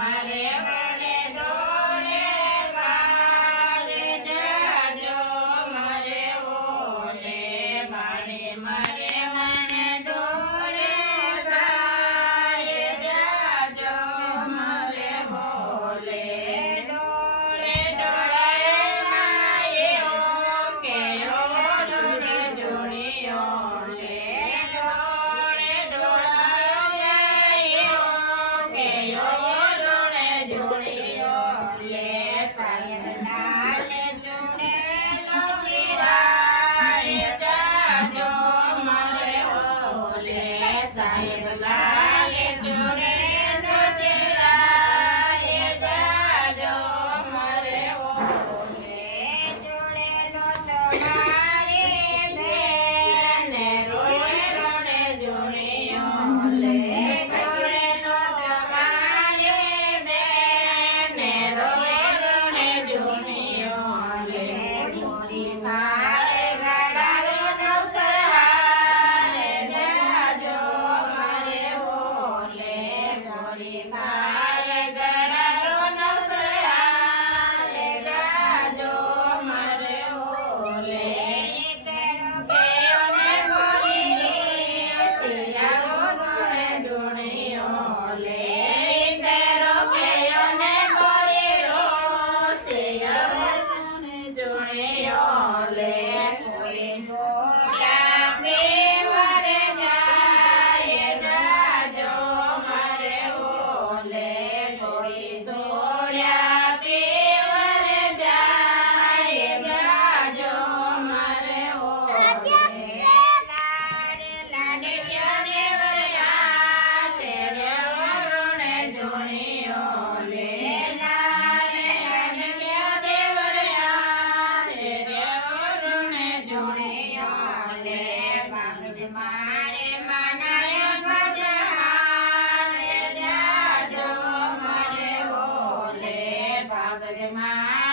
મારે વડે ડોળે બારે જાજો મારે ઓલે બારે મારે વડે ડોળે બારે જાજો મારે ઓલે ડોળે ડોળાય કે ઓડોળે જોડીઓ લે ડોળે ડોળાય કે ઓડોળે જોડીઓ લે સાયના લે જોડે નચિરાય જાજો મારે ઓલે સાહેબ લાલે જોડે નચિરાય જાજો મારે ઓલે જોડે નો તમારી બેને રોય રોડે જોડીઓ લે જોડે નો તમારી બેને રોય રોડે જોડીઓ લે જોડી તારે ગાડારો નવસર હારે જાજો મારે ઓલે જોડી તારે ગાડારો નવસર હારે જાજો મારે ઓલે તેરો કેયો ને ગોરી રે સિયાઓ જોડે જોડીઓ લે તેરો કેયો ને ગોરી રો સિયાઓ જોડીઓ લે કોઈ જોડ્યા બેવરે જાય જાજો મારે ઓલે કોઈ જોડ્યા બેવરે જાય જાજો મારે ઓલે લાડે લાડે ક્યાં દેવરયા તેરે ઓરણે જોડીઓ લે લાડે લાડે ક્યાં દેવરયા તેરે ઓરણે જોડીઓ લે બાપજી મારે મનાય ભજહારે જાજો મારે ઓલે બાપજી મારે